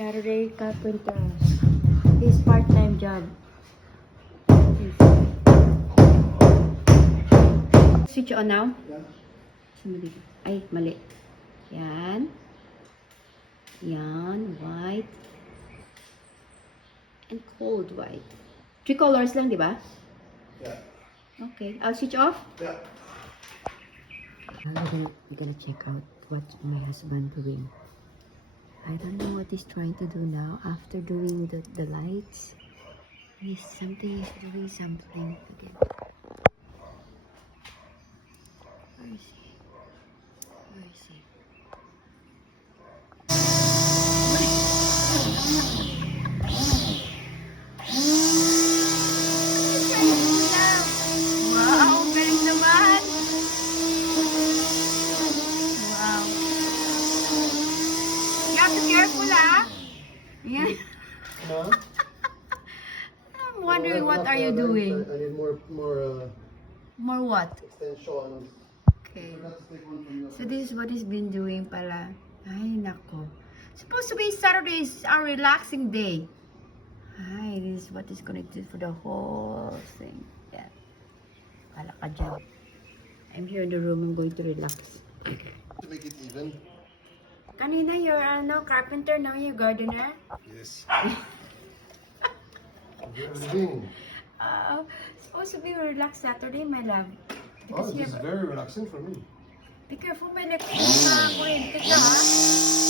Saturday carpenter. His part-time job. Switch on now. Yeah. Ay, mali. Yan. Yan, white. And cold white. 3 colors lang, di ba? Yeah. Okay, I'll switch off. Yeah. Now we're gonna check out what my husband doing. I don't know what he's trying to do now after doing the lights. He's doing something again. Where is he? Where is he? Wow, galing naman! Wow. You have to be careful, ah! Yeah. Huh? I'm wondering what are you doing? I need more More what? extension. Okay. Let's take one from your So this is what he's been doing pala. Ay, nako. Supposed to be Saturday is our relaxing day. Ay, this is what he's gonna do for the whole thing. Yeah. Kala ka dyan. I'm here in the room. I'm going to relax. to make it even. Kanina, you're carpenter, now you're gardener. Yes. Everything. Supposed to be a relaxed Saturday, my love. Oh, Because this is very relaxing for me. be careful, may electric na kuryente ka, ha?